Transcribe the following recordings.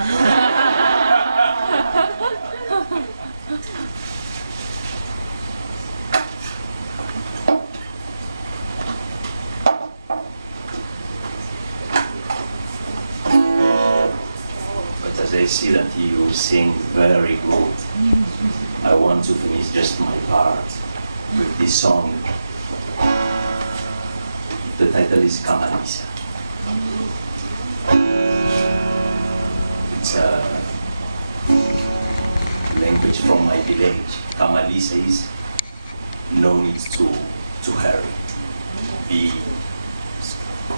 But as I see that you sing very good, I want to finish just my part with this song. The title is Ka Malisa. It's a language from my village. Ka Malisa is no need to hurry, be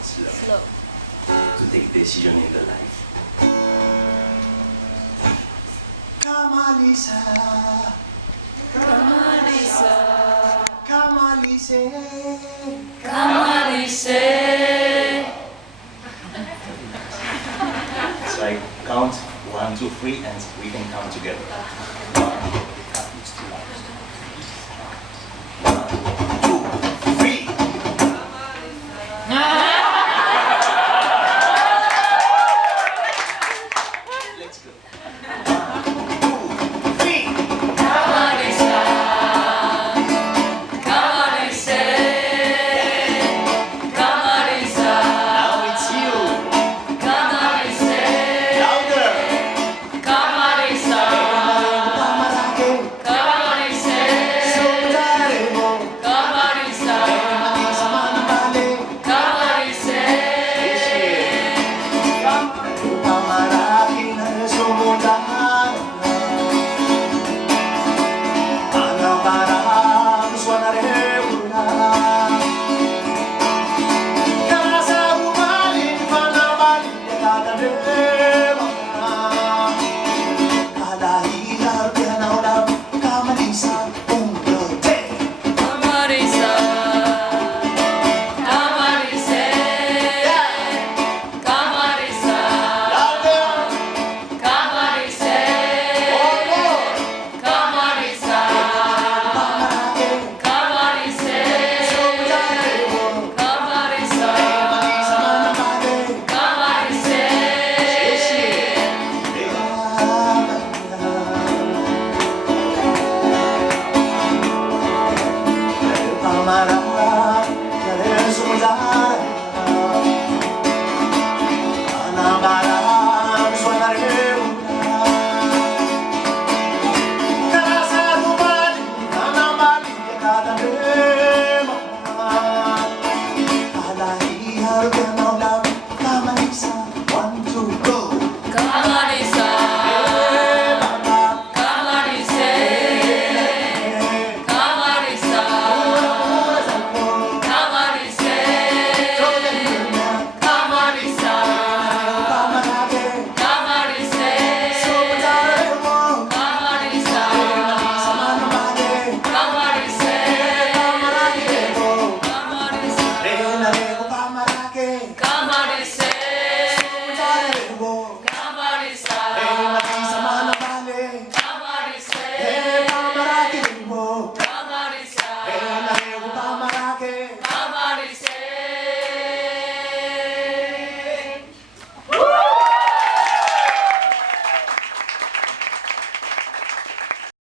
slow, to take decision in the life. Ka Malisa, Ka Malisa, Ka Malisa, Ka Malisa. It's like count 1, 2, 3, and we can count together.